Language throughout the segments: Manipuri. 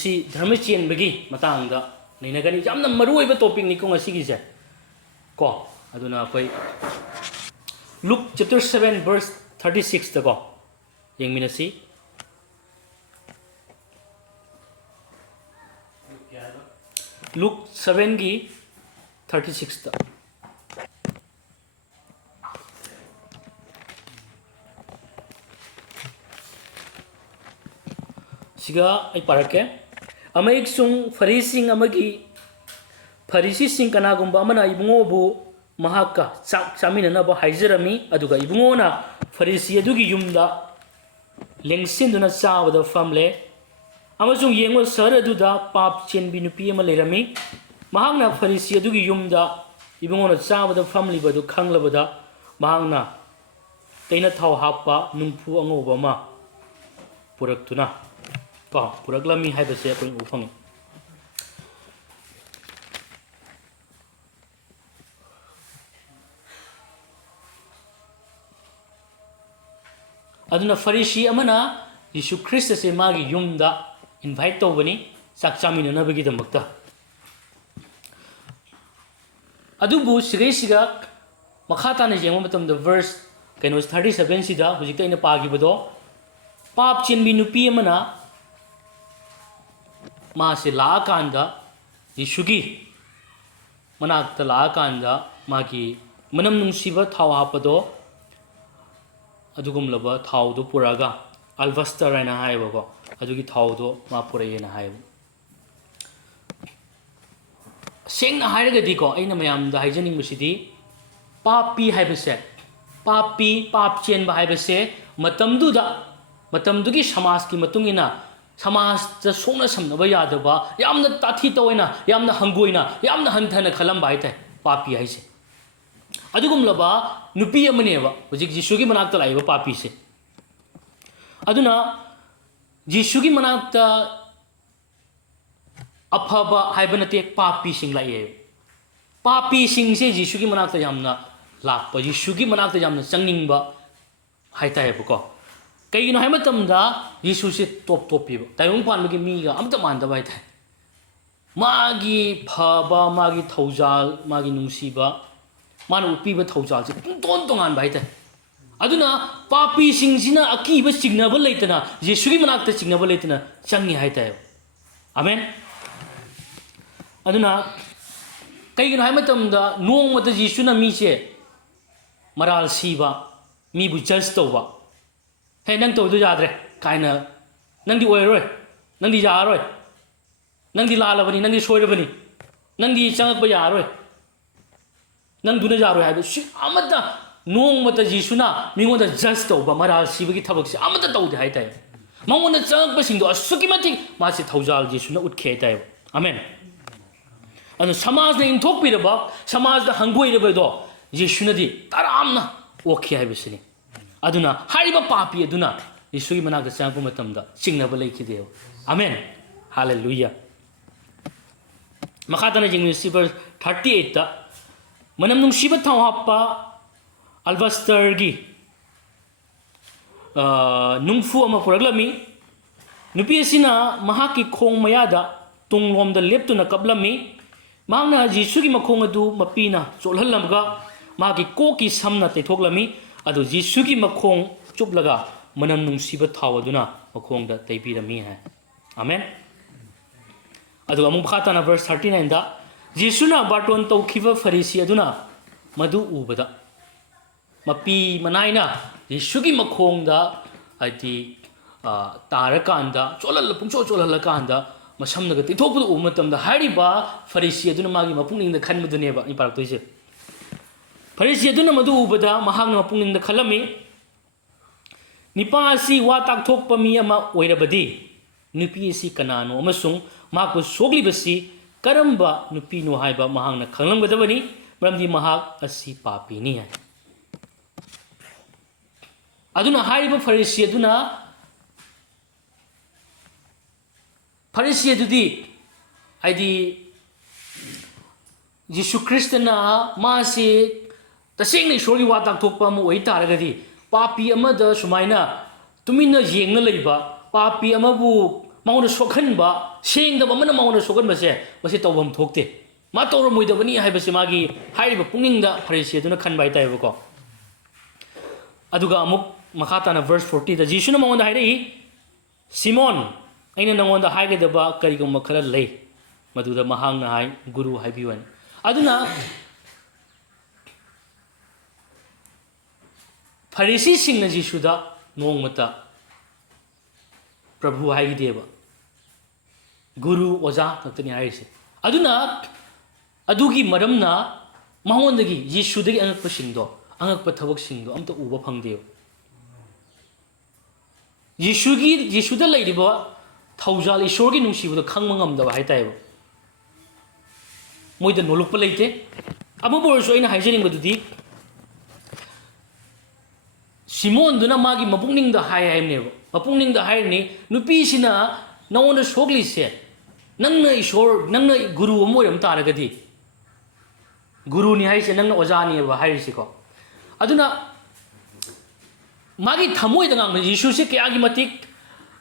ngasi dharma chenbagi matangda nainagani yamna maruoiba topic ni ko ngasi gi je ko aduna koi Luke chapter 7 verse 36 ta ko yengminasi Luke 7 gi 36 ta siga ay parake amay sung farising amagi farisi sing kanagumba amana ibungo bu mahaka sak samina na ba haizarami aduga ibungo na farisi adugi yumda lengsin duna sawada famle amasung yengo sar aduda pap chen binupi ama lerami mahangna farisi adugi yumda ibungo na sawada famli badu khanglabada mahangna taina thau happa nungpu angoba ma puraktuna ko puraglami haibase ko ufang aduna farisi amana Yesu Christ se magi yumda invite to bani sakchamina na bagi damakta adubu siga makhata na jengma matam the verse kaino 37 sida hujikta ina pagi bodo pap chinbi nupi amana ma se la kanda Yesugi manakta la kanda magi manam nungsiba thaw hapado adugum laba thaw do puraga alvastar aina haiba ko adugi thaw do ma purayena haiba sengna hairaga di ko aina mayam da haijaning musidi papi haibase papi pap chen ba haibase matamdugi samas ki matungina samas ta songna samnaba yadaba yamna tathi toina yamna hangoina yamna hanthana khalam bai tai papi haise adugum laba nupi amaneba hujik Jisugi manakta laiba papi se aduna Jisugi manakta afaba haibanate papi sing laiye papi sing se Jisugi manakta yamna lakpa Jisugi manakta yamna changningba haitaiba ko kaigino haimatamda Yesu se top piba tayong panbagi miga amta mandaba haitai magi phaba magi thaujal magi nungsiba mana upiba thaujal se ton tongan bai tai aduna papi singsina akiba signaba leitana Jesugi manakta signaba leitana changi haitai amen aduna kaigino haimatamda nongmata Jesuna mi se maral siba mi bu judge toba hey nang to do yadre kaina nang di oiroi nang di yaroi nang di lalabani nang di soirabani nang di changak ba yaroi nang duna yaroi haibu shi amata nong mata Jisuna mingonda just to ba maral sibagi thabak si amata to de haitai mangonda changak ba singdo asuki mati ma si thaujal Jisuna utke tai amen anu samaj na inthok piraba samaj da hangoi reba do Jisuna di taramna okhi haibu sini aduna hariba papi aduna Yesugi manakta changpu matamda singnaba leikideo amen hallelujah makhatana jingni verse 38 ta manam nungsiba thaw happa alvastar gi nungfu ama puraglami nupi asina mahaki khong mayada tunglomda leptuna kablami mangna Jesugi makhong adu mapina cholhallamga magi koki samna teithoklami adu Jesugi makhong chuplaga manam nungsiba thaw aduna makhongda taipirami hai amen adu amung khatana verse 39 da Jesuna baton tawkhiba farisi aduna madu ubada mapi manaina Jesugi makhongda adi tarakanda cholal pungcho cholalakanda masamnaga tithokpu umatamda hariba farisi aduna magi mapungingda khanmaduneba ni paraktoise farisi aduna madu ubada mahangna mapungingda khalami nipa asi wa takthokpa mi ama oirabadi nupi asi kanano amasung mahakbu soglibasi karamba nupi no haiba mahangna khanglamgadabani maramdi mahak asi papi ni hai aduna haiba farisi aduna farisi adudi aidi Yesu Kristna masi tasengni sori wa takthokpa ma oi taragadi papi amada sumaina tumina yengna leiba papi amabu ꯃꯉꯣꯟꯗ ꯁꯣꯛꯍꯟꯕ ꯁꯦꯡꯗꯕ ꯑꯃꯅ ꯃꯉꯣꯟꯗ ꯁꯣꯛꯍꯟꯕꯁꯦ ꯃꯁꯤ ꯇꯧꯐꯝ ꯊꯣꯛꯇꯦ ꯃꯥ ꯇꯧꯔꯝꯃꯣꯏꯗꯕꯅꯤ ꯍꯥꯏꯕꯁꯤ ꯃꯥꯒꯤ ꯍꯥꯏꯔꯤꯕ ꯄꯨꯛꯅꯤꯡꯗ ꯐꯔꯤꯁꯤ ꯑꯗꯨꯅ ꯈꯟꯕ ꯍꯥꯏꯇꯥꯔꯦꯕꯀꯣ ꯑꯗꯨꯒ ꯑꯃꯨꯛ ꯃꯈꯥ ꯇꯥꯅ ꯚꯔꯁ 40ꯗ ꯖꯤꯁꯨꯅ ꯃꯉꯣꯟꯗ ꯍꯥꯏꯔꯛꯏ ꯁꯤꯃꯣꯟ ꯑꯩꯅ ꯅꯉꯣꯟꯗ ꯍꯥꯏꯒꯗꯕ ꯀꯔꯤꯒꯨꯝꯕ ꯈꯔ ꯂꯩ ꯃꯗꯨꯗ ꯃꯍꯥꯛꯅ ꯍꯥꯏ ꯒꯨꯔꯨ ꯍꯥꯏꯕꯤꯌꯨꯅꯤ ꯑꯗꯨꯅ ꯐꯔꯤꯁꯤꯁꯤꯡꯅ ꯖꯤꯁꯨꯗ ꯅꯣꯡꯃꯇ ꯄ꯭ꯔꯚꯨ ꯍꯥꯏꯈꯤꯗꯦꯕ ꯒꯨꯔु ꯑꯣꯖꯥ ꯈꯛꯇꯅꯤ ꯍꯥꯏꯔꯤꯁꯦ ꯑꯗꯨꯅ ꯑꯗꯨꯒꯤ ꯃꯔꯝꯅ ꯃꯉꯣꯟꯗꯒꯤ ꯖꯤꯁꯨꯗꯒꯤ ꯑꯉꯛꯄꯁꯤꯡꯗꯣ ꯑꯉꯛꯄ ꯊꯕꯛꯁꯤꯡꯗꯣ ꯑꯝꯇ ꯎꯕ ꯐꯪꯗꯦꯕ ꯖꯤꯁꯨꯗ ꯂꯩꯔꯤꯕ ꯊꯧꯖꯥꯜ ꯏꯁꯣꯔꯒꯤ ꯅꯨꯡꯁꯤꯕꯗꯣ ꯈꯪꯕ ꯉꯝꯗꯕ ꯍꯥꯏꯇꯥꯔꯦꯕ ꯃꯣꯏꯗ ꯅꯣꯂꯨꯛꯄ ꯂꯩꯇꯦ ꯑꯃꯕꯨ ꯑꯣꯏꯔꯁꯨ ꯑꯩꯅ ꯍꯥꯏꯖꯅꯤꯡꯕꯗꯨꯗꯤ 시몬ꯗꯨꯅ 마기 마북닝다 하야임네ꯕ 마북닝다 하이니 누피시나 나오는 속리세 낭나 이쇼 낭나 구루 뭐염 따라가디 구루니 하이세 낭나 오자니바 하이시고 아두나 마기 타모이다 강 예수시 깨아기 마틱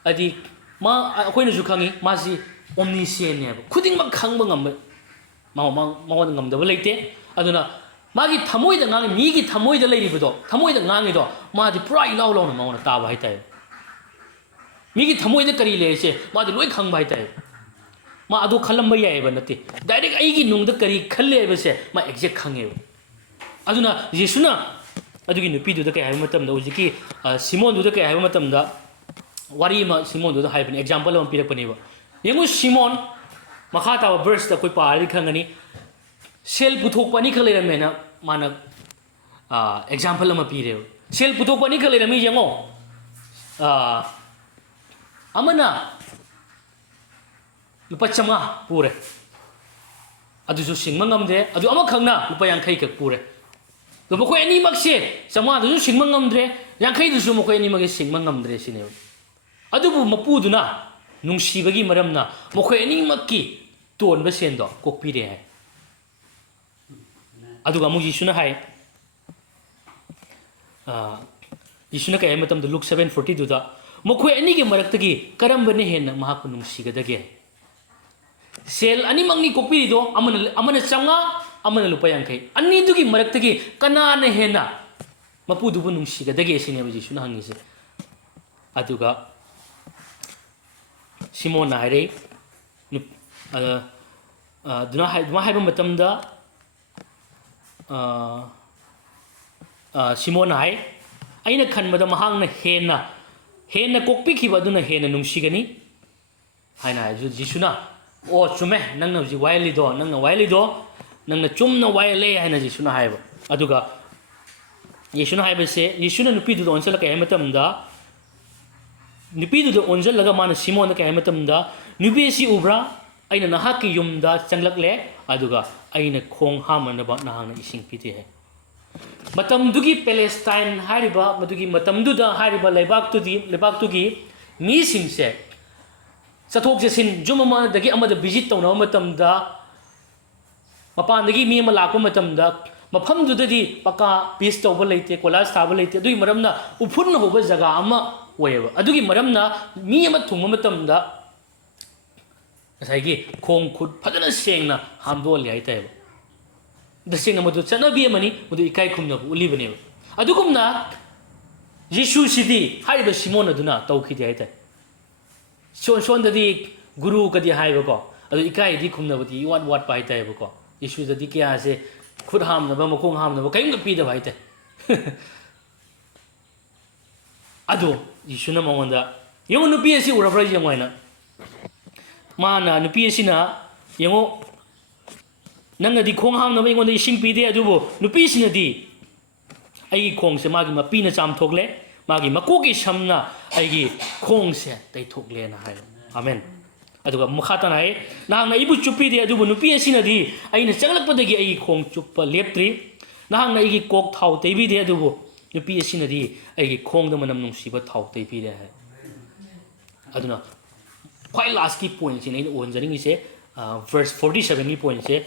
아디 마 아코이는 주강이 마시 옴니시엔네바 쿠딩만 강방 감마 마오는 감다버 레이테 아두나 마기 타모이다 강 미기 타모이다 레이리부도 타모이다 강이도 마디 프라 이라우라우는 마오나 따바 하이타요 미기 타모이다 까리 레세 마디 로이 강바 하이타요 마 아도 칼람바 야에바 나티 다이렉 아이기 농다 까리 칼레베세 마 액젝 강해요 아두나 예수나 아두기 누피두다 ꯀꯩ ꯍꯥꯏꯕ ꯃꯇꯝꯗ ꯍꯧꯖꯤꯛꯀꯤ 시몬두다 ꯀꯩ ꯍꯥꯏꯕ ꯃꯇꯝꯗ ꯋꯥꯔꯤ ꯑꯃ 시몬두다 ꯍꯥꯏꯕꯅꯤ ꯑꯦꯛꯖꯥꯝꯄꯜ ꯑꯃ ꯄꯤꯔꯛꯄꯅꯦꯕ ꯌꯦꯡꯉꯨ 시몬 ꯃꯈꯥ ꯇꯥꯕ ꯚꯔꯁꯇ ꯑꯩꯈꯣꯏ ꯄꯥꯔꯗꯤ ꯈꯪꯒꯅꯤ ꯁꯦꯜ ꯄꯨꯊꯣꯛꯄ ꯑꯅꯤꯈꯛ ꯂꯩꯔꯝꯃꯦꯅ ꯃꯥꯅ ꯑꯦꯛꯖꯥꯝꯄꯜ ꯑꯃ ꯄꯤꯔꯦꯕ ꯁꯦꯜ ꯄꯨꯊꯣꯛꯄ ꯑꯅꯤꯈꯛ ꯂꯩꯔꯝꯃꯤ ꯌꯦꯡꯉꯣ ꯑꯃꯅ ꯂꯨꯄꯥ 500 ꯄꯨꯔꯦ ꯑꯗꯨꯁꯨ ꯁꯤꯡꯕ ꯉꯝꯗ꯭ꯔꯦ ꯑꯗꯨ ꯑꯃꯈꯛꯅ ꯂꯨꯄꯥ 50 ꯈꯛ ꯄꯨꯔꯦ ꯗꯣ ꯃꯈꯣꯏ ꯑꯅꯤꯃꯛꯁꯦ 500ꯗꯨꯁꯨ ꯁꯤꯡꯕ ꯉꯝꯗ꯭ꯔꯦ 50ꯗꯨꯁꯨ ꯃꯈꯣꯏ ꯑꯅꯤꯃꯛꯁꯦ ꯁꯤꯡꯕ ꯉꯝꯗ꯭ꯔꯦ ꯁꯤꯅꯦꯕ ꯑꯗꯨꯕꯨ ꯃꯄꯨꯗꯨꯅ ꯅꯨꯡꯁꯤꯕꯒꯤ ꯃꯔꯝꯅ ꯃꯈꯣꯏ ꯑꯅꯤꯃꯛꯀꯤ ꯇꯣꯟꯕ ꯁꯦꯟꯗꯣ ꯀꯣꯛꯄꯤꯔꯦ ꯍꯥꯏ ꯑꯗꯨꯒ ꯑꯃꯨꯛ ꯌꯤꯁꯨꯅ ꯍꯥꯏ ꯌꯤꯁꯨꯅ ꯀꯩ ꯍꯥꯏ ꯃꯇꯝꯗ ꯂꯨꯛ 7:42ꯗ ꯃꯈꯣꯏ ꯑꯅꯤꯒꯤ ꯃꯔꯛꯇꯒꯤ ꯀꯔꯝꯕꯅ ꯍꯦꯟꯅ ꯃꯍꯥꯛꯄꯨ ꯅꯨꯡꯁꯤꯒꯗꯒꯦ ꯁꯦꯜ ꯑꯅꯤꯃꯛꯅꯤ ꯀꯣꯛꯄꯤꯔꯤꯗꯣ ꯑꯃꯅ 500 amana lupa yang kai ani dugi maraktagi kanana hena mapu dubu nungsiga dage sine baji suna hangise aduga simon na hare duna haiba matamda simon hai aina khanbada mahangna hena kokpikhiba aduna hena nungsigani haina jisuna o chume nangna ji wailido nangna wailido nangna chumna waile haina jisuna haiba aduga yesuna haiba se yesuna nupidu do onsala kai matamda nupidu do onjalaga mana simon kai matamda nubesi ubra aina nahaki yumda changlakle aduga aina khong hamanaba nahangna ising pite hai matamdugi palestine hariba madugi matamduda hariba leibaktugi mi singse chathok jesin jumama dagi amada visit tawna matamda mapan dagi mi ama lakpa matamda mafamdudadi paka peace tawba leite collage thaba leite adui maramna uphunna hoba jaga ama oeba adugi maramna mi ama thungma matamda saigi khong khut phadana sengna hamdol yai taiba dasengna madu chanabi amani madu ikai khumna ulibane adugumna yesu sidi haiba simon aduna tawkhidi ai tai son dadi guru kadi haiba ko adu ikai di khumna badi wat pai tai ba ko yesu dadi kya se khud hamna ba makong hamna ba kaim pi da bai tai adu yesu na monda yong nu pi si ura fra yong waina mana nu pi si na yong nanga di khong hamna ba yong da ising pi de adu bo nu pi si na di ai khong se magi ma pi na cham thokle magi makoki samna aigi khong se tai thokle na hai amen aduga mukhata nai nang na ibu chupi de adubu nupi asina di aina changlak padagi ai khong chuppa leptri nang na igi kok thau teibi de adubu nupi asina di aigi khong da manam nungsiba thau teibi de hai aduna quite last key point in on jaring se verse 47 ni point se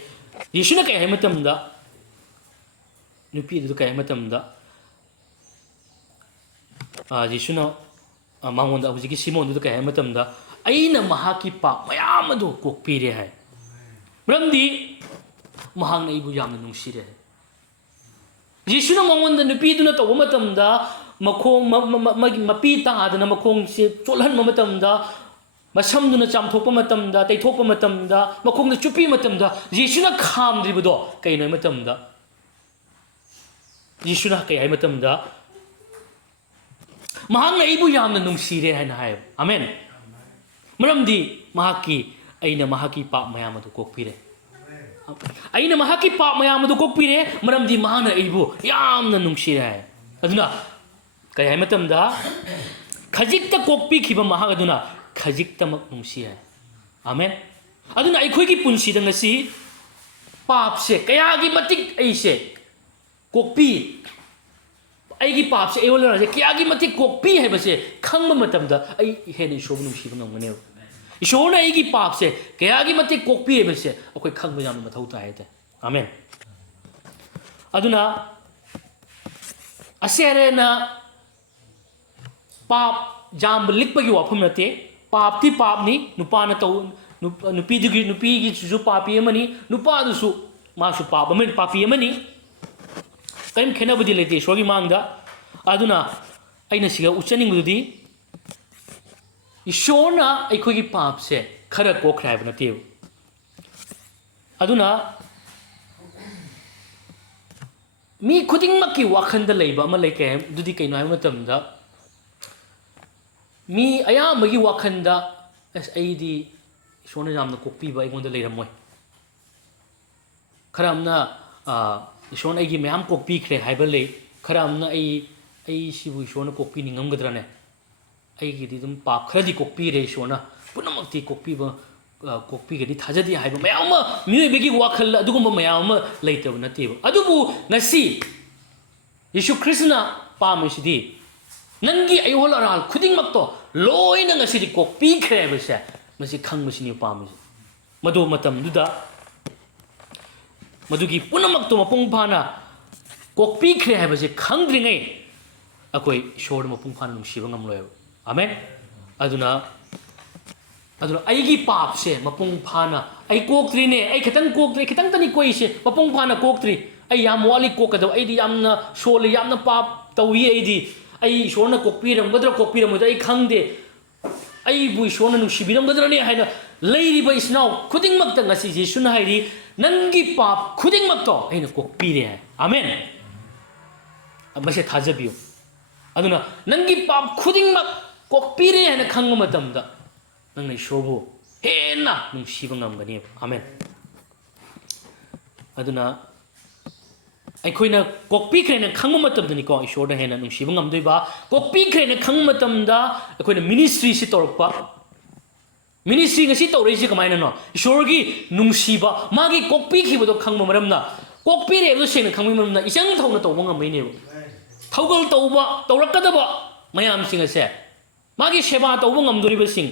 yeshuna kai matam da nupi du kai matam da yeshuna mangonda hujiki simon du kai matam da ꯑꯩꯅ ꯃꯍꯥꯛꯀꯤ ꯄꯥꯞ ꯃꯌꯥꯝ ꯑꯗꯨ ꯀꯣꯛꯄꯤꯔꯦ ꯍꯥꯏ ꯃꯔꯝꯗꯤ ꯃꯍꯥꯛꯅ ꯑꯩꯕꯨ ꯌꯥꯝꯅ ꯅꯨꯡꯁꯤꯔꯦ ꯌꯤꯁꯨꯅ ꯃꯉꯣꯟꯗ ꯅꯨꯄꯤꯗꯨꯅ ꯇꯧꯕ ꯃꯇꯝꯗ ꯃꯈꯣꯡ ꯃꯄꯤ ꯇꯥꯗꯅ ꯃꯈꯣꯡꯁꯦ ꯆꯣꯠꯍꯟꯕ ꯃꯇꯝꯗ ꯃꯁꯝꯗꯨꯅ ꯆꯥꯝꯊꯣꯛꯄ ꯃꯇꯝꯗ ꯇꯩꯊꯣꯛꯄ ꯃꯇꯝꯗ ꯃꯈꯣꯡꯗ ꯆꯨꯞꯄꯤ ꯃꯇꯝꯗ ꯌꯤꯁꯨꯅ ꯈꯥꯝꯗ꯭ꯔꯤꯕꯗꯣ ꯀꯩꯅꯣ ꯍꯥꯏ ꯃꯇꯝꯗ ꯌꯤꯁꯨꯅ ꯀꯩ ꯍꯥꯏ ꯃꯇꯝꯗ ꯃꯍꯥꯛꯅ ꯑꯩꯕꯨ ꯌꯥꯝꯅ ꯅꯨꯡꯁꯤꯔꯦ ꯍꯥꯏꯅ ꯍꯥꯏ ꯑꯃꯦꯟ ꯃꯔꯝꯗꯤ ꯑꯩꯅ ꯃꯍꯥꯛꯀꯤ ꯄꯥꯞ ꯃꯌꯥꯝ ꯑꯗꯨ ꯀꯣꯛꯄꯤꯔꯦ ꯑꯩꯅ ꯃꯍꯥꯛꯀꯤ ꯄꯥꯞ ꯃꯌꯥꯝ ꯑꯗꯨ ꯀꯣꯛꯄꯤꯔꯦ ꯃꯔꯝꯗꯤ ꯃꯍꯥꯛꯅ ꯑꯩꯕꯨ ꯌꯥꯝꯅ ꯅꯨꯡꯁꯤꯔꯦ ꯍꯥꯏ ꯑꯗꯨꯅ ꯀꯩ ꯍꯥꯏ ꯃꯇꯝꯗ ꯈꯖꯤꯛꯇ ꯀꯣꯛꯄꯤꯈꯤꯕ ꯃꯍꯥꯛ ꯑꯗꯨꯅ ꯈꯖꯤꯛꯇꯃꯛ ꯅꯨꯡꯁꯤ ꯍꯥꯏ ꯑꯃꯦꯟ ꯑꯗꯨꯅ ꯑꯩꯈꯣꯏꯒꯤ ꯄꯨꯟꯁꯤꯗ ꯉꯁꯤ ꯄꯥꯞꯁꯦ ꯀꯌꯥꯒꯤ ꯃꯇꯤꯛ ꯑꯩꯁꯦ ꯀꯣꯛꯄꯤ ꯑꯩꯒꯤ ꯄꯥꯞꯁꯦ ꯑꯩꯉꯣꯟꯗ ꯀꯌꯥꯒꯤ ꯃꯇꯤꯛ ꯀꯣꯛꯄꯤ ꯍꯥꯏꯕꯁꯦ ꯈꯪꯕ ꯃꯇꯝꯗ ꯑꯩ ꯍꯦꯟꯅ ꯏꯁꯣꯔꯕꯨ ꯅꯨꯡꯁꯤꯕ ꯉꯝꯒꯅꯦꯕ ꯏꯁꯣꯔꯅ ꯑꯩꯒꯤ ꯄꯥꯞꯁꯦ ꯀꯌꯥꯒꯤ ꯃꯇꯤꯛ ꯀꯣꯛꯄꯤ ꯍꯥꯏꯕꯁꯦ ꯑꯩꯈꯣꯏ ꯈꯪꯕ ꯌꯥꯝꯅ ꯃꯊꯧ ꯇꯥꯏ ꯍꯥꯏꯇꯥꯔꯦ ꯑꯃꯦꯟ ꯑꯗꯨꯅ ꯑꯁꯦꯔꯦꯅ ꯄꯥꯞ ꯖꯥꯝꯕ ꯂꯤꯛꯄꯒꯤ ꯋꯥꯐꯝ ꯅꯠꯇꯦ ꯄꯥꯞꯇꯤ ꯄꯥꯞꯅꯤ ꯅꯨꯄꯥꯅ ꯇꯧ ꯅꯨꯄꯤꯒꯤꯁꯨ ꯄꯥꯄꯤ ꯑꯃꯅꯤ ꯅꯨꯄꯥꯗꯨꯁꯨ ꯃꯥꯁꯨ ꯄꯥꯄꯤ ꯑꯃꯅꯤ ꯀꯔꯤꯝ ꯈꯦꯠꯅꯕꯗꯤ ꯂꯩꯇꯦ ꯏꯁꯣꯔꯒꯤ ꯃꯥꯡꯗ ꯑꯗꯨꯅ ꯑꯩꯅ ꯁꯤꯒ ꯎꯠꯆꯅꯤꯡꯕꯗꯨꯗꯤ ꯏꯁꯣꯔꯅ ꯑꯩꯈꯣꯏꯒꯤ ꯄꯥꯞꯁꯦ ꯈꯔ ꯀꯣꯛꯈ꯭ꯔꯦ ꯍꯥꯏꯕ ꯅꯠꯇꯦꯕ ꯑꯗꯨꯅ ꯃꯤ ꯈꯨꯗꯤꯡꯃꯛꯀꯤ ꯋꯥꯈꯜꯗ ꯂꯩꯕ ꯑꯃ ꯂꯩꯀꯦ ꯑꯗꯨꯗꯤ ꯀꯩꯅꯣ ꯍꯥꯏꯕ ꯃꯇꯝꯗ ꯃꯤ ꯑꯌꯥꯝꯕꯒꯤ ꯋꯥꯈꯜꯗ ꯑꯩꯗꯤ ꯏꯁꯣꯔꯅ ꯌꯥꯝꯅ ꯀꯣꯛꯄꯤꯕ ꯑꯩꯉꯣꯟꯗ ꯂꯩꯔꯝꯃꯣꯏ ꯈꯔ ꯑꯃꯅ ꯏꯁꯣꯔꯅ ꯑꯩꯒꯤ ꯃꯌꯥꯝ ꯀꯣꯛꯄꯤꯈ꯭ꯔꯦ ꯍꯥꯏꯕ ꯂꯩ ꯈꯔ ꯑꯃꯅ ꯑꯩꯁꯤꯕꯨ ꯏꯁꯣꯔꯅ ꯀꯣꯛꯄꯤꯅꯤꯡꯉꯝꯒꯗ꯭ꯔꯅꯦ ꯑꯩꯒꯤꯗꯤ ꯑꯗꯨꯝ ꯄꯥꯞ ꯈꯔꯗꯤ ꯀꯣꯛꯄꯤꯔꯦ ꯏꯁꯣꯔꯅ ꯄꯨꯝꯅꯃꯛꯇꯤ ꯀꯣꯛꯄꯤꯒꯗꯤ ꯊꯥꯖꯗꯦ ꯍꯥꯏꯕ ꯃꯌꯥꯝ ꯑꯃ ꯃꯤꯑꯣꯏꯕꯒꯤ ꯋꯥꯈꯜ ꯑꯗꯨꯒꯨꯝꯕ ꯃꯌꯥꯝ ꯑꯃ ꯂꯩꯇꯕ ꯅꯠꯇꯦꯕ ꯑꯗꯨꯕꯨ ꯉꯁꯤ ꯌꯤꯁꯨ ꯈ꯭ꯔꯤꯁꯅ ꯄꯥꯝꯃꯤꯁꯤꯗꯤ ꯅꯪꯒꯤ ꯑꯩꯍꯣꯜ ꯑꯔꯥꯜ ꯈꯨꯗꯤꯡꯃꯛꯇꯣ ꯂꯣꯏꯅ ꯉꯁꯤꯗꯤ ꯀꯣꯛꯄꯤꯈ꯭ꯔꯦ ꯍꯥꯏꯕꯁꯦ ꯃꯁꯤ ꯈꯪꯕꯁꯤꯅꯤ ꯄꯥꯝꯃꯤꯁꯦ ꯃꯗꯨ ꯃꯇꯝꯗꯨꯗ ꯃꯗꯨꯒꯤ ꯄꯨꯝꯅꯃꯛꯇꯣ ꯃꯄꯨꯡ ꯐꯥꯅ ꯀꯣꯛꯄꯤꯈ꯭ꯔꯦ ꯍꯥꯏꯕꯁꯦ ꯈꯪꯗ꯭ꯔꯤꯉꯩ ꯑꯩꯈꯣই ꯏꯁꯣꯔꯗ ꯃꯄꯨꯡ ꯐꯥꯅ ꯅꯨꯡꯁꯤꯕ ꯉꯝꯂꯣꯏꯕ ꯑꯃꯦꯟ ꯑꯗꯨꯅ ꯑꯩꯒꯤ ꯄꯥꯞꯁꯦ ꯃꯄꯨꯡ ꯐꯥꯅ ꯑꯩ ꯀꯣꯛꯇ꯭ꯔꯤꯅꯦ ꯑꯩ ꯈꯤꯇꯪ ꯀꯣꯛꯇ꯭ꯔꯤ ꯈꯤꯇꯪꯇꯅꯤ ꯀꯣꯛꯏꯁꯦ ꯃꯄꯨꯡ ꯐꯥꯅ ꯀꯣꯛꯇ꯭ꯔꯤ ꯑꯩ ꯌꯥꯝ ꯋꯥꯠꯂꯤ ꯀꯣꯛꯀꯗꯕ ꯑꯩꯗꯤ ꯌꯥꯝꯅ ꯁꯣꯜꯂꯤ ꯌꯥꯝꯅ ꯄꯥꯞ ꯇꯧꯏ ꯑꯩ ꯏꯁꯣꯔꯅ ꯀꯣꯛꯄꯤꯔꯝꯒꯗ꯭ꯔꯥ ꯀꯣꯛꯄꯤꯔꯝꯃꯣꯏꯗ꯭ꯔꯥ ꯑꯩ ꯈꯪꯗꯦ ꯑꯩꯕꯨ ꯏꯁꯣꯔꯅ ꯅꯨꯡꯁꯤꯕꯤꯔꯝꯒꯗ꯭ꯔꯅꯦ ꯍꯥꯏꯅ ꯂꯩꯔꯤꯕ ꯏꯆꯤꯟꯅꯥꯎ ꯈꯨꯗꯤꯡꯃꯛꯇ ꯉꯁꯤ ꯌꯤꯁꯨꯅ ꯍꯥꯏꯔꯤ ꯅꯪꯒꯤ ꯄꯥꯞ ꯈꯨꯗꯤꯡꯃꯛꯇꯣ ꯑꯩꯅ ꯀꯣꯛꯄꯤꯔꯦ ꯍꯥꯏ ꯑꯃꯦꯟ ꯃꯁꯤ ꯊꯥꯖꯕꯤꯌꯨ ꯑꯗꯨꯅ ꯅꯪꯒꯤ ꯄꯥꯞ ꯈꯨꯗꯤꯡꯃꯛ ꯀꯣꯛꯄꯤꯔꯦ ꯍꯥꯏꯅ ꯈꯪꯕ ꯃꯇꯝꯗ ꯅꯪꯅ ꯏꯁꯣꯔꯕꯨ ꯍꯦꯟꯅ ꯅꯨꯡꯁꯤꯕ ꯉꯝꯒꯅꯦꯕ ꯑꯃꯦꯟ ꯑꯗꯨꯅ ꯑꯩꯈꯣꯏꯅ ꯀꯣꯛꯄꯤꯈ꯭ꯔꯦꯅ ꯈꯪꯕ ꯃꯇꯝꯗꯅꯤꯀꯣ ꯏꯁꯣꯔꯗ ꯍꯦꯟꯅ ꯅꯨꯡꯁꯤꯕ ꯉꯝꯗꯣꯏꯕ ꯀꯣꯛꯄꯤꯈ꯭ꯔꯦꯅ ꯈꯪꯕ ꯃꯇꯝꯗ ꯑꯩꯈꯣꯏꯅ ꯃꯤꯅꯤꯁꯇ꯭ꯔꯤꯁꯤ ꯇꯧꯔꯛꯄ ꯃꯤꯅꯤꯁꯇ꯭ꯔꯤ ꯉꯁꯤ ꯇꯧꯔꯛꯏꯁꯤ ꯀꯃꯥꯏꯅꯅꯣ ꯏꯁꯣꯔꯒꯤ ꯅꯨꯡꯁꯤꯕ ꯃꯥꯒꯤ ꯀꯣꯛꯄꯤꯈꯤꯕꯗꯣ ꯈꯪꯕ ꯃꯔꯝꯅ ꯀꯣꯛꯄꯤꯔꯦ ꯍꯥꯏꯕꯗꯣ ꯁꯦꯡꯅ ꯈꯪꯕꯒꯤ ꯃꯔꯝꯅ ꯏꯆꯪ ꯊꯧꯅ ꯇꯧꯕ ꯉꯝꯕꯩꯅꯦꯕ ꯊꯧꯒꯜ ꯇꯧꯔꯛꯀꯗꯕ ꯃꯌꯥꯝꯁꯤꯡ ꯑꯁꯦ ꯃꯥꯒꯤ ꯁꯦꯕꯥ ꯇꯧꯕ ꯉꯝꯗꯣꯔꯤꯕꯁꯤꯡ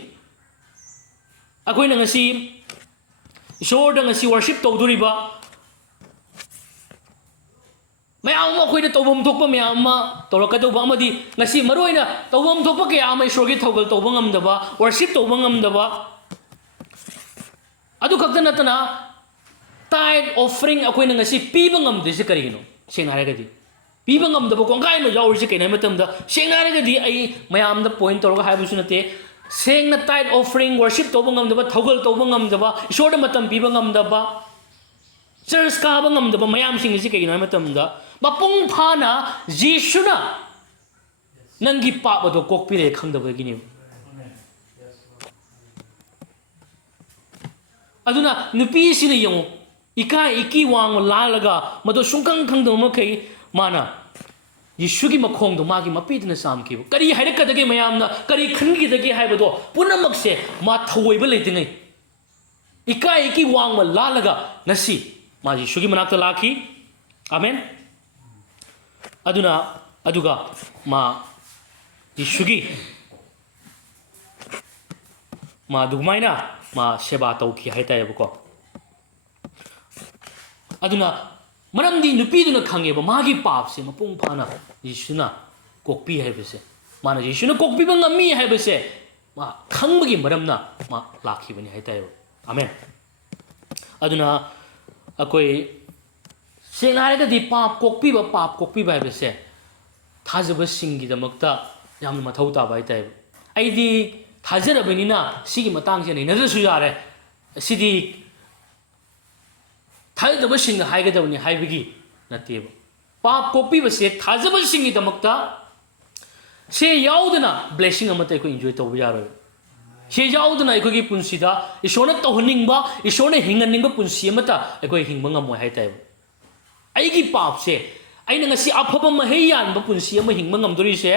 ꯑꯩꯈꯣꯏꯅ ꯉꯁꯤ ꯏꯁꯣꯔꯗ ꯉꯁꯤ ꯋꯥꯔꯁꯤꯞ ꯇꯧꯗꯣꯔꯤꯕ ꯃꯌꯥꯝ ꯑꯃ ꯑꯩꯈꯣꯏꯅ ꯇꯧꯐꯝ ꯊꯣꯛꯄ ꯃꯌꯥꯝ ꯑꯃ ꯇꯧꯔꯛꯀꯗꯧꯕ ꯑꯃꯗꯤ ꯉꯁꯤ ꯃꯔꯨꯑꯣꯏꯅ ꯇꯧꯐꯝ ꯊꯣꯛꯄ ꯀꯌా ꯑꯃ ꯏꯁꯣꯔꯒꯤ ꯊꯧꯒꯜ ꯇꯧꯕ ꯉꯝꯗꯕ ꯋꯥꯔꯁꯤꯞ ꯇꯧꯕ ꯉꯝꯗꯕ ꯑꯗꯨ ꯈꯛꯇ ꯅꯠꯇꯅ ꯇꯥꯏꯠ ꯑꯣꯐꯔꯤꯡ ꯑꯩꯈꯣꯏꯅ ꯉꯁꯤ ꯄꯤꯕ ꯉꯝꯗ꯭ꯔꯤꯁꯦ ꯀꯔꯤꯒꯤꯅꯣ ꯁꯦꯡꯅ ꯍꯥꯏꯔꯒꯗꯤ ꯄꯤꯕ ꯉꯝꯗꯕ ꯀꯣꯡꯒꯥꯏ ꯑꯃ ꯌꯥꯎꯔꯤꯁꯦ ꯀꯩꯅꯣ ꯍꯥꯏ ꯃꯇꯝꯗ ꯁꯦꯡꯅ ꯍꯥꯏꯔꯒꯗꯤ ꯑꯩ ꯃꯌꯥꯝꯗ ꯄꯣꯏꯟ ꯇꯧꯔꯒ ꯍꯥꯏꯕꯁꯨ ꯅꯠꯇꯦ ꯁꯦꯡꯅ ꯇꯥꯏꯠ ꯑꯣꯐꯔꯤꯡ ꯋꯥꯔꯁꯤꯞ ꯇꯧꯕ ꯉꯝꯗꯕ ꯊꯧꯒꯜ ꯇꯧꯕ ꯉꯝꯗꯕ ꯏꯁꯣꯔꯗ ꯃꯇꯝ ꯄꯤꯕ ꯉꯝꯗꯕ ꯆꯔꯆ ꯀꯥꯕ ꯉꯝꯗꯕ ꯃꯌꯥꯝꯁꯤꯡ ꯑꯁꯤ ꯀꯩꯒꯤꯅꯣ ꯍꯥꯏ ꯃꯇꯝꯗ ꯃꯄꯨꯡ ꯐꯥꯅ ꯌꯤꯁꯨꯅ ꯅꯪꯒꯤ ꯄꯥꯞ ꯑꯗꯣ ꯀꯣꯛꯄꯤꯔꯦ ꯈꯪꯗꯕꯒꯤꯅꯦꯕ ꯑꯗꯨꯅ ꯅꯨꯄꯤꯁꯤꯅ ꯌꯦꯡꯉꯨ ꯏꯀꯥꯏ ꯏꯀꯤ ꯋꯥꯡꯃ ꯂꯥꯜꯂꯒ ꯃꯗꯨ ꯁꯨꯡꯈꯪ ꯈꯪꯗꯕ ꯃꯈꯩ ꯃꯥꯅ ꯌꯤꯁꯨꯒꯤ ꯃꯈꯣꯡꯗꯣ ꯃꯥꯒꯤ ꯃꯄꯤꯗꯨꯅ ꯆꯥꯝꯈꯤꯕ ꯀꯔꯤ ꯍꯥꯏꯔꯛꯀꯗꯒꯦ ꯃꯌꯥꯝꯅ ꯀꯔꯤ ꯈꯟꯈꯤꯗꯒꯦ ꯍꯥꯏꯕꯗꯣ ꯄꯨꯝꯅꯃꯛꯁꯦ ꯃꯥ ꯊꯧꯑꯣꯏꯕ ꯂꯩꯇ꯭ꯔꯤꯉꯩ ꯏꯀꯥꯏ ꯏꯀꯤ ꯋꯥꯡꯃ ꯂꯥꯜꯂꯒ ꯉꯁꯤ ꯃꯥ ꯌꯤꯁꯨꯒꯤ ꯃꯅꯥꯛꯇ ꯂꯥꯛꯈꯤ ꯑꯃꯦꯟ ꯑꯗꯨꯒ ꯃꯥ ꯌꯤꯁꯨꯒꯤ ꯃꯥ ꯑꯗꯨꯃꯥꯏꯅ ꯃꯥ ꯁꯦꯕꯥ ꯇꯧꯈꯤ ꯍꯥꯏꯇꯥꯔꯦꯕꯀꯣ ꯑꯗꯨꯅ ꯃꯔꯝꯗꯤ ꯅꯨꯄꯤꯗꯨꯅ ꯈꯪꯉꯦꯕ ꯃꯥꯒꯤ ꯄꯥꯞꯁꯦ ꯃꯄꯨꯡ ꯐꯥꯅ ꯌꯤꯁꯨꯅ ꯀꯣꯛꯄꯤ ꯍꯥꯏꯕꯁꯦ ꯃꯥꯅ ꯌꯤꯁꯨꯅ ꯀꯣꯛꯄꯤꯕ ꯉꯝꯃꯤ ꯍꯥꯏꯕꯁꯦ मा खंबगी मरमना मा लाखिबनी हाइतायो आमेन अदुना अकोई सेंना हाइगदि पाप कोक्पीबा हाइबसे थाजब सिंगिदमक्ता याम मथौ ताबा हाइतायो आइदि थाजरबनिना सिगी मतंगसे नैनरसु यारे सिदी थाजब सिंग हाइगदबनी हाइबगी नतेब पाप कोक्पीबसे थाजब सिंगिदमक्ता से याउदना ब्लेसिंग अमते को एंजॉय तौब यारो से याउदना अखोगी पुंसीदा ईश्वरना तौहनिंगबा ईश्वरना हिंगनिंगबा पुंसी अमता अखोई हिंगबा ngमोय हाइतायो आइगी पाप से आइना ngasi अफबा महै यानबा पुंसी अमा हिंगबा ngमदोरिसे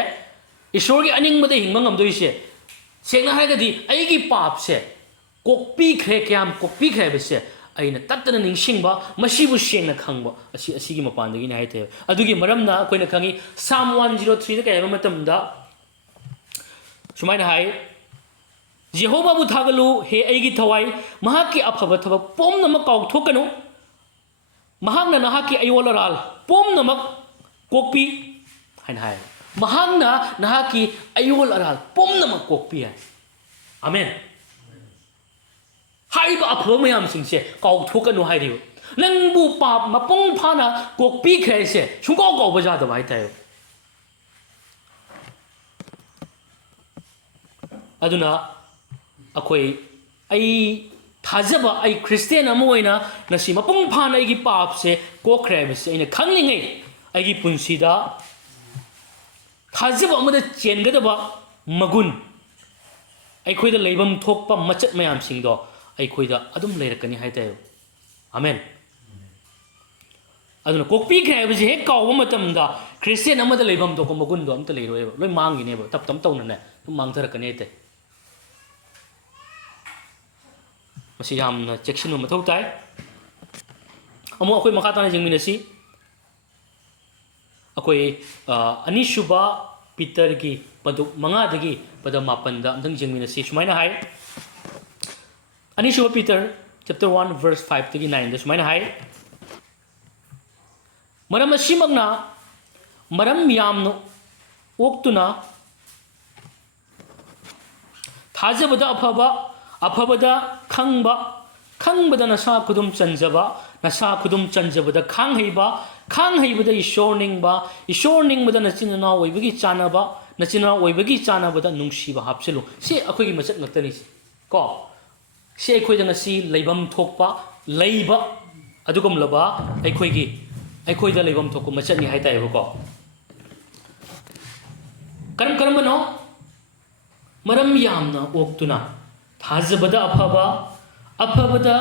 ईश्वरगी अनिंगबदे हिंगबा ngमदोरिसे सेंना हाइगदि आइगी पाप से कोक्पी खे क्याम कोक्पी खे बसे अइना तत्तना निंगसिंगबा मसिबु सेंगना खंगबा असिगी मपानदगी ने हाइतायो अदुगी मरमना अखोइना खंगी साम 103 दा कयबा मतमदा सुमाइना हाइ जेहोबाबु थागलु हे आइगी थवाई महाकी अफबा थबक पोमनमक काउथोकनु महांगना नहाकी अयोलराल पोमनमक कोक्पी हाइन हाइ महांगना नहाकी अयोलराल पोमनमक कोक्पी है आमेन हाइबा अफबा मयाम सिंगसे काउथोकनु हाइरिबो नंबु पाप मपुंग फाना कोक्पी खेसे सुंको काउबा जादबा हाइतायो अदुना अखोई आई थाजबा आई क्रिस्टियन अमोइना नसी मपुंग फाना आइगी पाप से कोख्रेबसे आइना खंगलिङै आइगी पुंसीदा थाजबा अमदा चेनगदबा मगुन आइखोइदा लेबम थोकपा मचत मयाम सिंगदो आइखोइदा अदुम लेरकनी हाइतायो आमेन अदुना कोक्पी खेबसे हे काउबा मतमदा क्रिस्टियन अमदा लेबम थोक मगुन दो अमता लेरोयबा लोय मांगिनेबा तप तम तौनने मांगथरकनी हेते मसी यामना चेक्सिन मथौ ताइ अमो अखोइ मखा ताना जिंगमिनसी अखोइ अनिसुबा पीटर की पदु मंगादगी पद मापनदा अंदंग जिंगमिनसी सुमाइना हाइ अनिसुबा पीटर चैप्टर 1 verse 5 तगी 9 दा सुमाइना हाइ मरम असिमगना मरम यामनो ओक्तुना थाजबदा अफबदा खंबदा नसा खुदुम चंजबा नसा खुदुम चंजबदा खांहैबदा ईश्वर निंगबदा नचिना ओइबगी चानबा नचिना ओइबगी चानबदा नुंसीबा हापसेलु से अखोगी मचत नक्तनी को से अखोइदा ngasi लेबम थोकपा लेबा अदुगमलबा अखोइदा लेबम थोकु मचतनी हाइतायबो को करमनो मरम यामना ओक्तुना थाजबदा अफबदा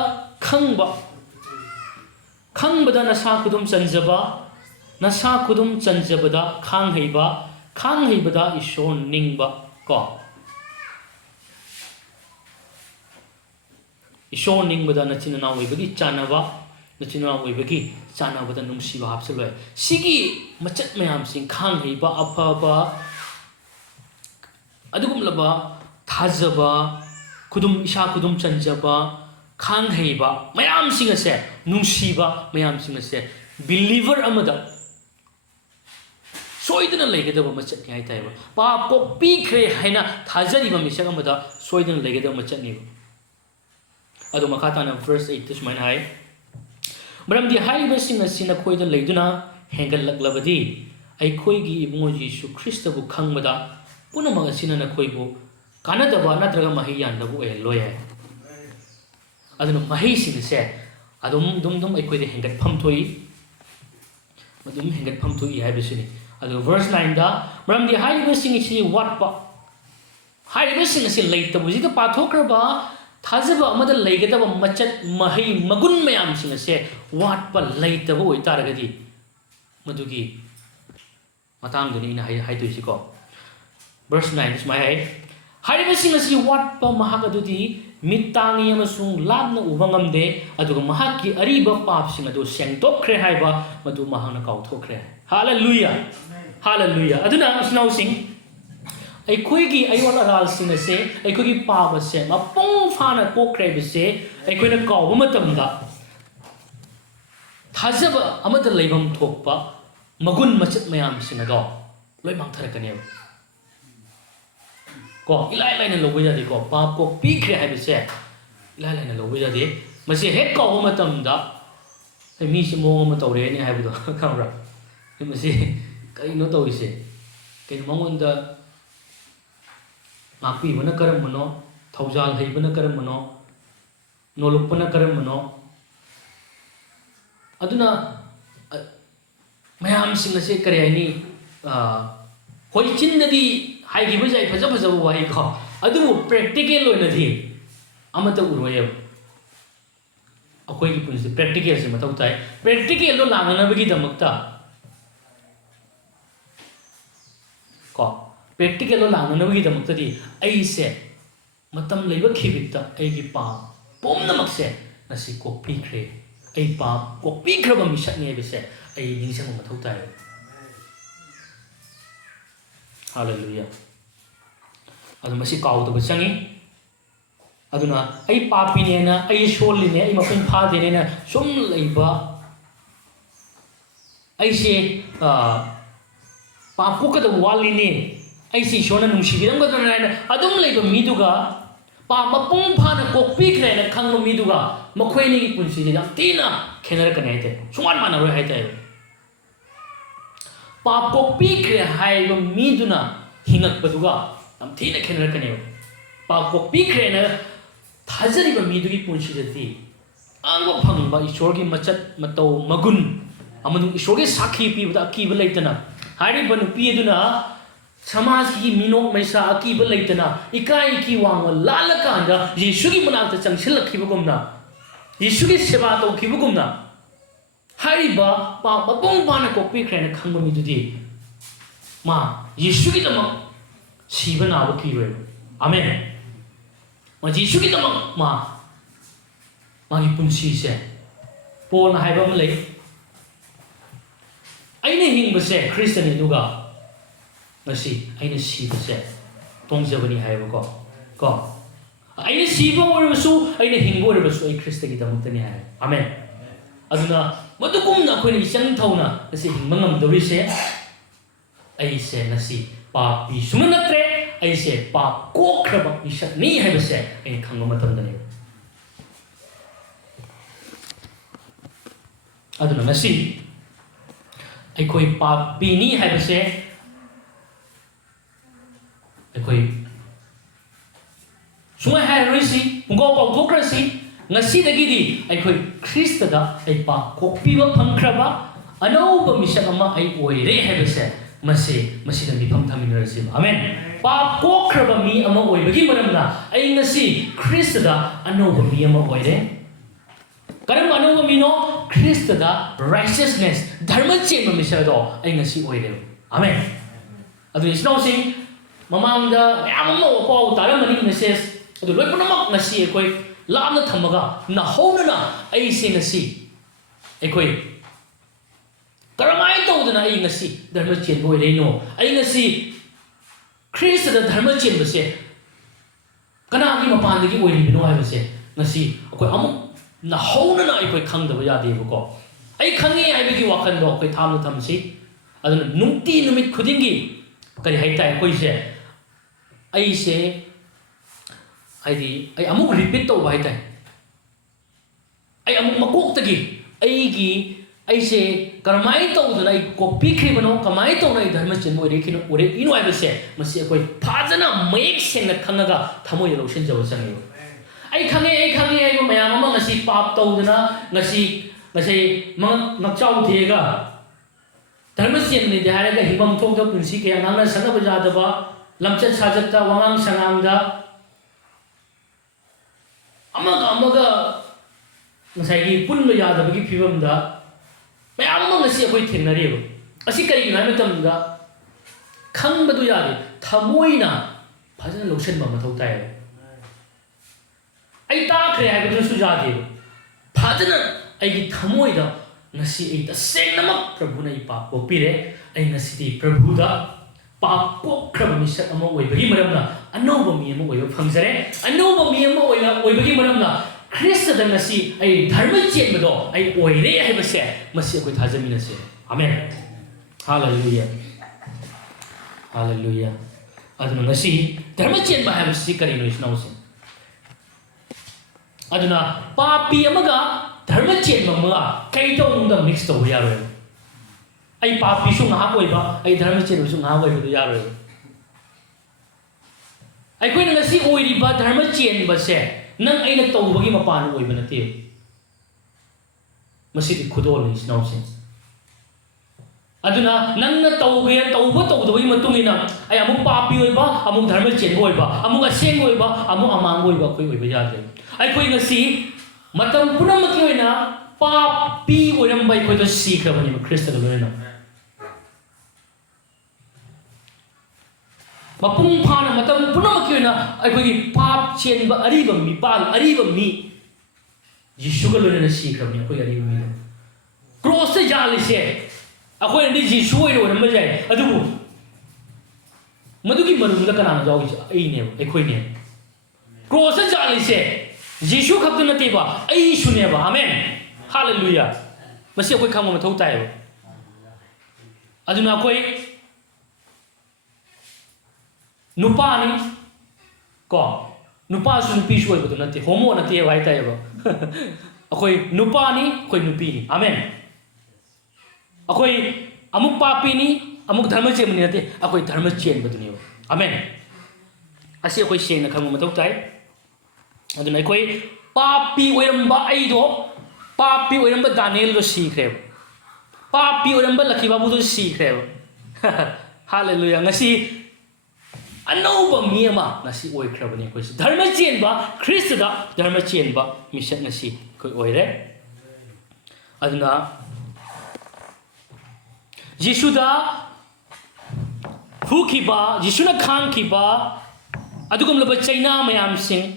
खंबदा नसा खुदुम चंजबदा खांहैबदा ईश्वर निंगबा को ईश्वर निंगबदा नचिना ओइबगी चानबदा नुंसीबा हापसलोय सिगी मचत मयाम सिंग खांहैबा अफबा अदुगुमलबा थाजबा खुदुम इशा खुदुम चंजबा खांहैबा मयाम सिंग असे नुंसीबा मयाम सिंग असे बिलीवर अमदा सोइदना लेगदबा मचतनी हाइतायबा पाप को पीख्रे हैना थाजरिबा मिसक अमदा सोइदना लेगदबा मचतनी अदु मखाताना verse 8 तसमाइन हाइ मरमदि हाइबा सिंग असिना खोइदा लेदुना हेंगल लग्लबदी अइखोइगी इबुंगो यीशु ख्रिस्तबु खंगबदा पुनमग असिना नखोइबु कानदबा नत्रगा महि यानदबु एलोय अदुना महि सिंगसे अदुम अइखोइदे हेंगत फमथोइ मदुम हेंगत फमथोइ हाइबसिनी अदु verse 9 दा मरमदि हाइबा सिंग सि वाटपा हाइबा सिंग सि लेतबु जिका पाथोक्रबा थाजबा अमदा लेगदबा मचत महि मगुन मयाम सिंग से वाटपा लेतबु ओइतारगदी मदुगी मतंगदनी इन हाइतोइसिको verse 9 is my हाइबसिंग असि वाटपा महाक अदुदी मितांगी अमसुंग लाबना उबंगमदे अदुगा महाकी अरिबा पापसिंग अदु सेंगतोखरे हाइबा मदु महाना काउथोखरे हालेलुया हालेलुया अदुना स्नाउसिंग अइखोइगी अयोल अरालसिंग असे अइखोइगी पापसे मपुंग फाना कोखरे बसे अइखोइना काउबा मतमदा थाजबा अमदा लेबम थोकपा मगुन मचत मयाम सिंगदो लोय मांगथरकनेब ko ilai lai na lo ya de ko pa ko pi khre hai se ilai lai na lo ya de ma se hek ko ma tam da ai mi si mo ma to re ni hai bu do kham ra ma se kai no to se kai ma ngon da ma pi bana karam mano thaujal hai bana karam mano no luk bana karam mano aduna mayam sing se kare ai ni hoi chin da di hai gi ba jai phaja phaja wa hi ko adu practical lo na di amata uro ye akoi gi pun se practical se mathau tai practical lo lang na ba gi damak ta ko practical lo lang na ba gi damak ta di ai se matam leiba khibit ta ai gi pa pom na mak se na si ko pi khre ai pa ko pi khra ba mi sat ne be se ai ning sang mathau tai hallelujah adu masi kaw to changi aduna ai papi ne na ai shol li ne ai mapin pha de ne na sum leiba ai se pa ku ka da wali ne ai si shona nung shi bidam ga na na adum leiba mi du ga pa mapung pha na kok pi khre na khang mi du ga makhoi ni pun si ja tina khenar ka ne te suman ma na ro hai te pa kok pi khre hai ba mi du na hingak pa du ga am thina khenar ka ne pa kok pi khre na thajari ba mi du gi pun si ja ti ang ba phang ba ishor gi machat matau magun amanu ishor gi sakhi pi ba ki ba leitana hari ba nu pi du na samaj ki minok maisa aki ba leitana ikai ki wang lala ka anda yesu gi manak ta changsil ki ba gumna yesu gi seba to ki ba gumna hari ba pa bong ba na kok pi khre na khang ba mi du di ma yesu gi tama siba na ba ki re amen ma yesu gi tama ma gi pun si se pol na hai ba ma le ai ne hing ba se christian ni du ga ngasi aina siba se tongjabani hai ba ko aina siba or ba su aina hingbo or ba su ai krista gi damuk tani hai amen aduna madukum na khoi ni chang thauna ngasi hingmangam dori se ai se ngasi pa pi sumanatre ai se pa ko khraba isat ni hai ba se ai khangma matam dani aduna ngasi ai khoi pa pi ni hai ba se ai sumai hai roi si pungko ko thokra si ngasi dagi di ai khoi krista da ai pa kokpi ba phangkhra anau ba misak ama ai oi re hai ba se masi da mi pham thamin ra si amen pa kokkhra ba mi ama oi bagi maram na ai ngasi krista da anau ba mi ama oi re karam anau ba mi no krista da righteousness dharma chen ma misa do ai ngasi oi re amen adu is no sing mamangda yamma ko taramani message adu loipunamak ngasi ekoi lamna thamaga na honana ai se ngasi ekoi karamai tawdana ai ngasi dharma chen boi reino ai ngasi krista da dharma chen base kana gi mapan gi oi ribino ai base ngasi ekoi amuk na honana ekoi khangdaba yade ko ai khangi ai bi wakan do ekoi thamna thamsi adu nungti numit khudingi kari haitai ekoi se ai se ai di ai amuk repeat to bai tai ai amuk makok tagi ai gi ai se karmai to da ai copy khri bano kamai to nai dharma chen mo re khino ore inu ai se masi koi phajana mek sen na khangaga thamoi lo shin jaw sang ai khange ai mayam ma ngasi pap to da ngasi mang nak chau the ga dharma chen ni da ga hibam thok da punsi ke nang na sana ba da ba lamchat sajata wangang sangamda amaga ngasai gi punba yada bagi phibamda mayam ma ngasi akoi thengnari ba asi kari gi nai matamda khangba du yadi thamoina phajana lotion ba mathau tai ai ta khre ai bu su jade phajana ai gi thamoida ngasi ai ta sengnamak prabhu na ipa ko pire ai ngasi ti prabhu da pa ko khraba misak ama oi bagi maramna anova mi ama oi phangzare anova mi ama oi bagi maramna krista da ngasi ai dharma chen bado ai oi re hai base masi koi thajamina se amen hallelujah aduna ngasi dharma chen ba habsi kari no isnau sin aduna papi amaga dharma chen ma kai to nung da mix to ya ro ai papi su nga koi ba ai dharma chen su nga koi du ya ro ai koi ngasi oi ri ba dharma chen ba se nang ai na to ba gi ma pa no oi ba na te masih khudol ni isnau sin aduna nangna tauge tauba taudoi matungina ai amu papi oiba amu dharma chen oiba amu aseng oiba amu amang oiba khoi oiba yade ai khoi ngasi matam punamak oina papi oiram bai khoi to sikha bani krista loina mapung phana matam punamak oina ai khoi pap chen ba ariba mi pal ariba mi Yesu ka loina sikha bani khoi ariba mi cross se jali se akhoi ndi Yesu oi ro ma jai adubu madugi maru da kana jaw ai ne ai khoi ne cross jali se Yesu khap na te ba ai su ne ba amen hallelujah masi akhoi kham ma thau tai ba aduna akhoi nupa ni ko nupa su nupi su oi ba na te homo na te vai tai ba akhoi nupa ni khoi nupi ni amen akhoi amuk papi ni amuk dharma chen ni ate akhoi dharma chen baduni amen asi akhoi seng na khang ma thau tai aduna akhoi papi oiram ba ai do papi oiram ba Daniel do si kre papi oiram ba Lakhi Babu do si kre hallelujah ngasi anauba mi ama ngasi oi khrabani khoi dharma chen ba Christ da dharma chen ba mission ngasi khoi oire aduna Jisuda Fukiba, Jisuna Khan Kiba, Adugum Laba China Mayam Sing,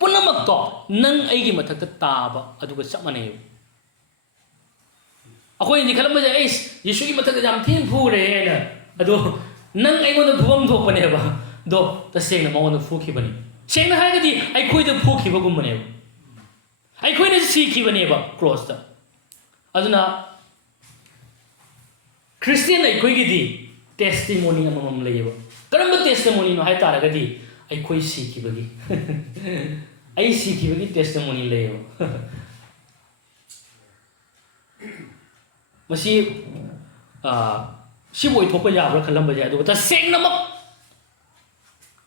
Punamakto, Nang Agi Mataka Taba, Aduga Samane. Ako in the Kalamaja Ace, Yishu Mataka Team Pure, Ado, Nang Agon the Pum to Paneva, do the same amount of Fukibani. Shane Hagadi, I quit the Pukiba Gumanev. I quit the Sea Kibaneva, crossed. Aduna. Christian ai koi gidi testimony amam leiba karamba testimony no hai taragadi ai koi siki bagi ai siki bagi testimony leiba masi siboi thopa yabra khalamba ja adu ta sengnamak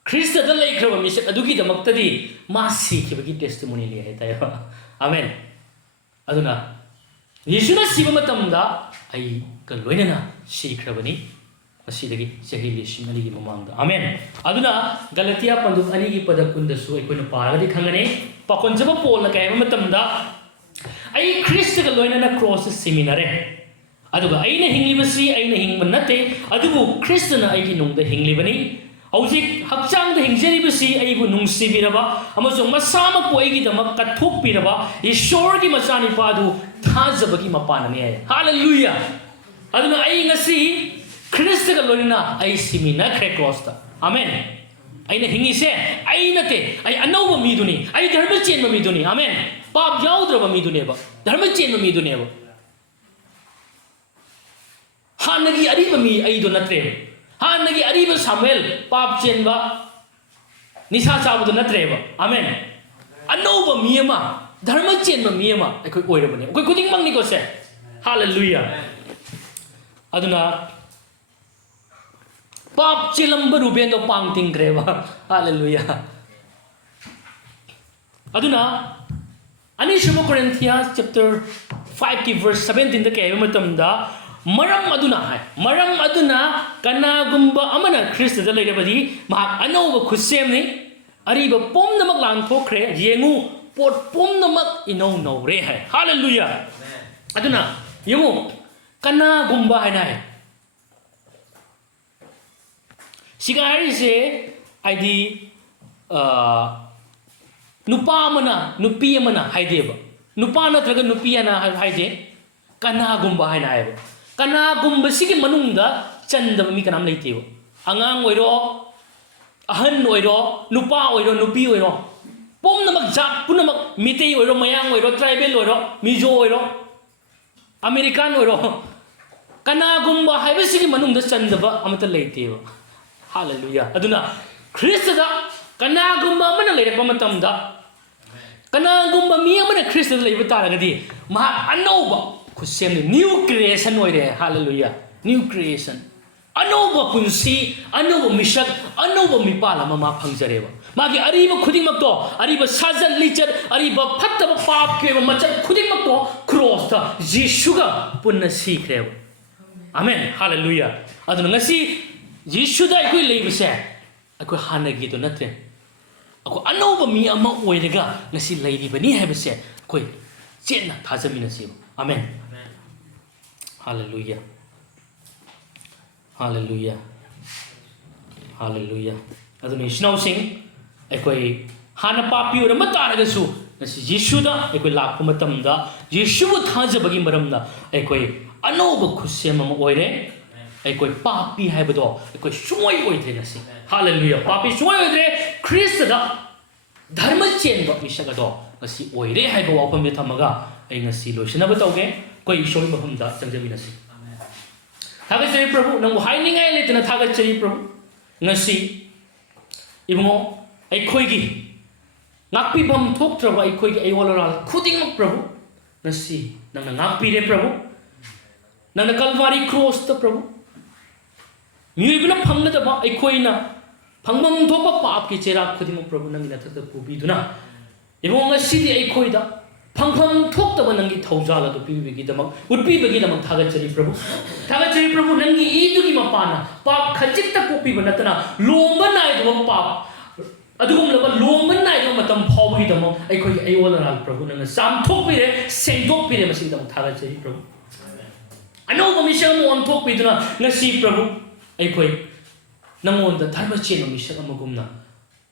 Christ da lei khraba mi adugi damak tadi ma siki bagi testimony le hai ta amen aduna Yesuna siba matamda ai ka loinana sikhrabani asidagi sahi lisim ani gi mamangda amen aduna Galatia panduk ani gi padakunda su ai koina paragadi khangane pakonjaba pol kai matamda ai Christ ga loinana cross seminare aduga aina hinglibasi aina hingman nate adubu Christ na ai gi nungda hinglibani Hauzik hakchang da hingjribasi ai bu nungsibiraba amasong masama po ai gi damak kathokpiraba Ishor gi masani padu thajabagi mapana ne hallelujah aduna ai ngasi Christ ga loina ai simina kre cross ta amen aina hingi se ai nate ai anova mi duni ai dharma chen mi duni amen pap yaudra mi duni ba dharma chen mi duni ba hanagi ariba mi ai do natre hanagi ariba Samuel pap chen ba nisa chabu do natre ba amen anova mi ma dharma chen mi ma ai koi oira bane koi kuding mang ni ko se hallelujah aduna pap chilam ba ruben do pang ting greba hallelujah aduna ani shuma Corinthians chapter 5 ki verse 17 da kay matamda maram aduna kana gumba amana Christ da leirabadi ma anoba khusem ni ariba pom namak lang thokre yengu pot pom namak ino no re hai hallelujah aduna yengu kana gumba hai nai sigari se ID nupa mana nupi mana hai deba nupa na traga nupi ana hai de kana gumba hai nai kana gumba sigi manungda chandaba mi kanam leitebo angang oiro ahan oiro nupa oiro nupi oiro pom namak jak punamak mitei oiro mayang oiro tribal oiro mizo oiro American oiro kana gumba hai sigi manungda chandaba amata leitebo Hallelujah. Aduna Krista kanagumba mana leire pamatamda kanagumba mi mana Krista leiba taragadi ma anova kusem new creation oire. Hallelujah. New creation. Anova punsi anova mishak anova mipala mama phangjareba magi ariba khuding to ariba sajal lichar ariba phatta pap ke machat khuding to cross ta jishuga punna sikreba. Amen. Hallelujah. Aduna ngasi jishuda ikoi leibase akoi hanagi to natre ako anova mi ama oirega ngasi leiribani habase koi chenna thajamina siba. Amen. Hallelujah. Hallelujah. Hallelujah. Aduna isnau sing ekoi hana papi ora mataraga su nasi Yeshuda ekoi lakpa matamda Yeshubu thajabagi maramda ekoi anoba khusem ama oire ekoi papi haibado ekoi sumoi oidre nasi. Hallelujah. Papi sumoi oidre Krista dharma chenba misaga do nasi oire haiba wapam me thamaga ai ngasi loisana batauge koi ishori mahumda changjabi nasi. Thagachari Prabhu nang hainingai letna thagachari Prabhu ngasi ibungo aikhoigi ngakpi bam thoktraba aikhoigi aiwalora khuding Prabhu ngasi nang ngakpi re Prabhu nang Calvary cross ta Prabhu miibna phangna da ba aikhoina phangmam thopa pap ki chera khuding Prabhu nang na thakta pubiduna ibungo ngasi di aikhoida phangpham thokta nangi thaujala to pibigi damak utpi bagi damak thagachari Prabhu nangi idugi mapana pap khajikta kopi banatana lomba nai do pap adugum laba lomba nai do matam phawgi damak aikoi aiwala Prabhu nang sam thokpire sengdokpire masi damak thagachari Prabhu anova misam on thokpiduna ngasi Prabhu aikoi nangon da dharma cheno misam amagumna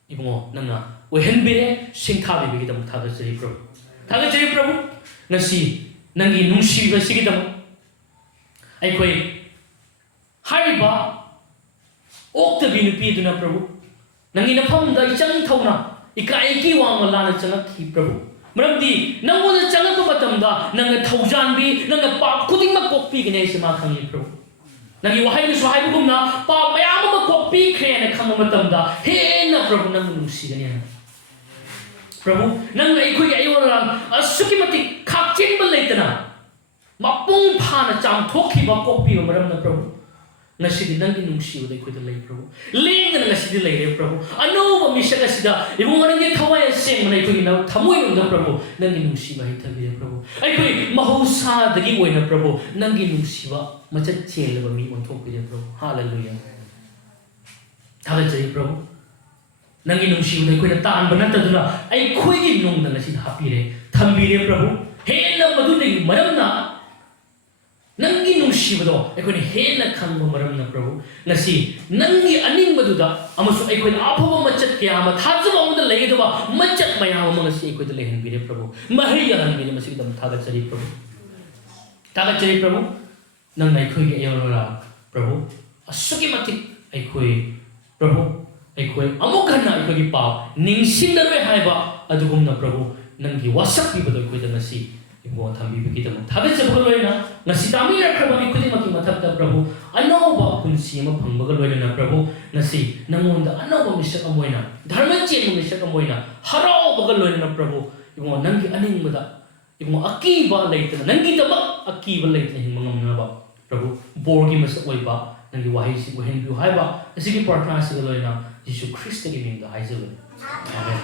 ibungo nanga ohenbire singthabi bigi damak thagachari Prabhu. Thagachari Prabhu ngasi nangi nungsiba sigidam aikoi hariba oktabi nupi duna Prabhu nangi nafamda ichang thauna ikai ki wang lana changakhi Prabhu maramdi nangona changakpa matamda nanga thaujanbi nanga pap khuding ma kokpi gane sima khangi Prabhu nangi wahai ni swahai bugumna pap mayam ma kokpi khre na khangma matamda he na Prabhu nang nungsi gane Prabhu nang aikoi aiwala asuki mati khakchin ba leitana mapung phana cham thokhi ba kopi ba maramna Prabhu ngasi di nangi nungsi udai khoi da lei Prabhu lenga ngasi di lei re Prabhu anova misaka sida ibung nangi thawai sem nai khoi na thamoi unda Prabhu nangi nungsi ba hithabi Prabhu aikoi mahausa dagi oina Prabhu nangi nungsi ba machat chel ba mi on thokpi Prabhu. Hallelujah. Thagachari Prabhu nangi nungsi udai khoi na tan banataduna aikoi gi nung na ngasi hapire thambire Prabhu hena madudai maramna nangi nungsi bado aikoi hena khangba maramna Prabhu ngasi nangi aning maduda amasu aikoi aphaba machat kya ma thajaba amda leidaba machat mayam ma ngasi aikoi da lehan bire Prabhu mahri yalan bire masi dam thagachari Prabhu nang aikoi gi ayora Prabhu asuki mati aikoi Prabhu aikoi amukana aikoi gi pa ningsindarwe haiba adugumna Prabhu nangi wasak bibado aikoi da ngasi ibo thambi bigi dam thagachaba loina ngasi tamira Prabhu ikudi maki mathakta Prabhu anova punsi ma phangba loina Prabhu ngasi nangonda anova misaka moina dharma chen misaka moina harau bagal loina Prabhu ibo nangi aningmada ibo akiba leitana nangi daba akiba leitana hingmangam ba Prabhu borgi masak oiba nangi wahi si bohen bi haiba asigi prarthana si loina Yesu Christ ki name da haizel. Amen.